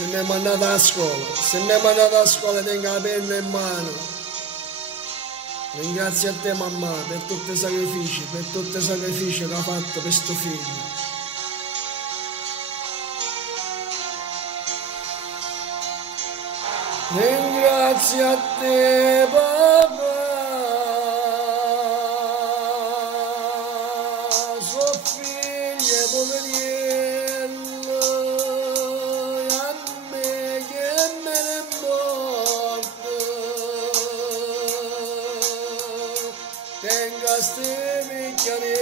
se ne è mandata a scuola, se ne è mandata a scuola tenga la penna in mano. Ringrazio a te mamma per tutti i sacrifici che hai fatto per sto figlio. Ringrazio a te papà, suo figlio poveriello, e a me che me ne è morto, tenga ste picchiarelle,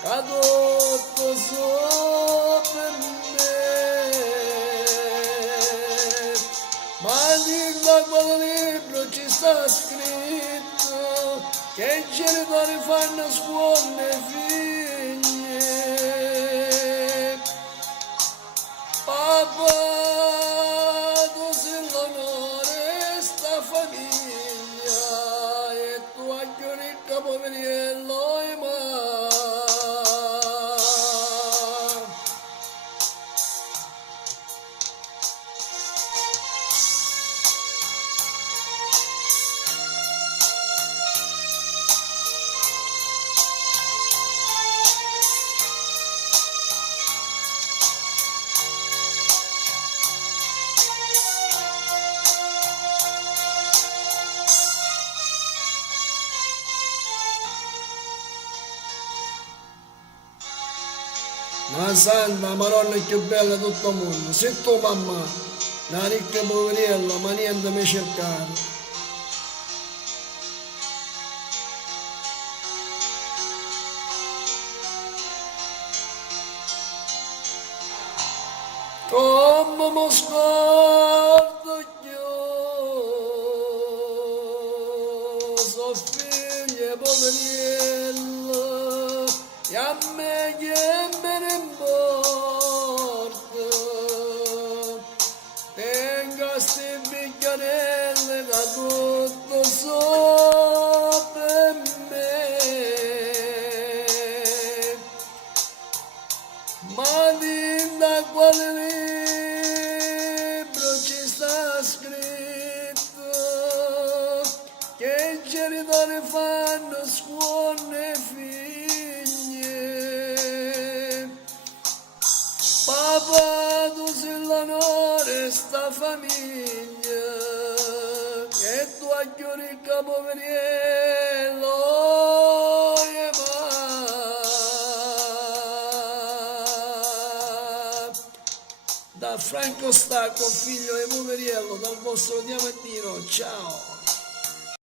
cadotto sopra me. Ma da quel libro ci sta scritto che i genitori fanno scuola ai figli. Papà, tu sei l'onore di sta famiglia e tu anche un ricco poveriello e ma. La santa, la Madonna più bella di tutto il mondo, se tu mamma, la ricca poverella, ma niente mi cercare. Come mi scordo io, so figlia poveriella, e a me che me ne importa, tengo sti bicchiarelle da tutto sopra me, ma di da quale libro ci sta scritto che i genitori fanno scuola ai figli. Papà, tu sei l'onore di sta famiglia e tu anche un ricco poveriello e ma. Da Franco Stacco, figlio e poveriello, dal vostro Diamantino, ciao!